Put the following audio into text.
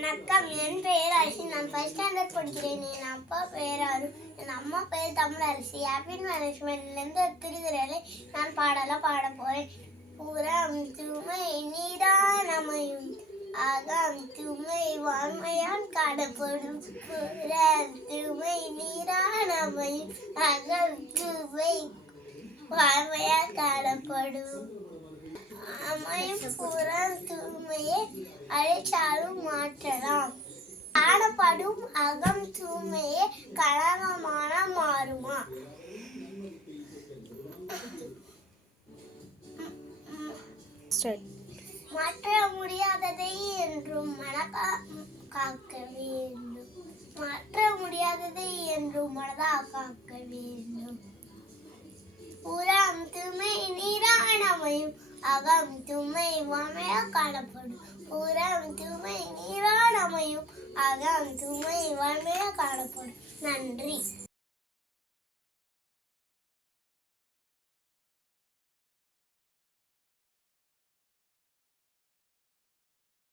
வணக்கம், என் பெயர் அரிசி. நான் ஃபர்ஸ்ட் ஸ்டாண்டர்ட் படிக்கிறேன். என் அப்பா பெயர் அருண். என் அம்மா பெயர் தமிழரசி. ஹாப்பி மேனேஜ்மெண்ட்லேருந்து திருக்குறளை நான் பாடலாம் பாட போகிறேன். புறம் தூய்மை நீரானமையும் அகம் தூய்மை வான்மையால் காணப்படும். புறம் தூய்மை நீரானமையும் அகம் தூய்மை வான்மையால் காணப்படும். அமையும் புறம் தூய்மையை அழைச்சாலும் மாற்றலாம். காணப்படும் அகம் தூய்மையே கலகமான மாறுமா? மாற்ற முடியாததை என்றும் காக்க வேண்டும். மாற்ற முடியாததை என்றும் மனதா காக்க வேண்டும். புறம் தூய்மை நீரானமையும் அகம் தூய்மை வான்மையால் காணப்படும். புறம் தூய்மை நீரானமையும் அகம் தூய்மை வான்மையால் காணப்படும். நன்றி.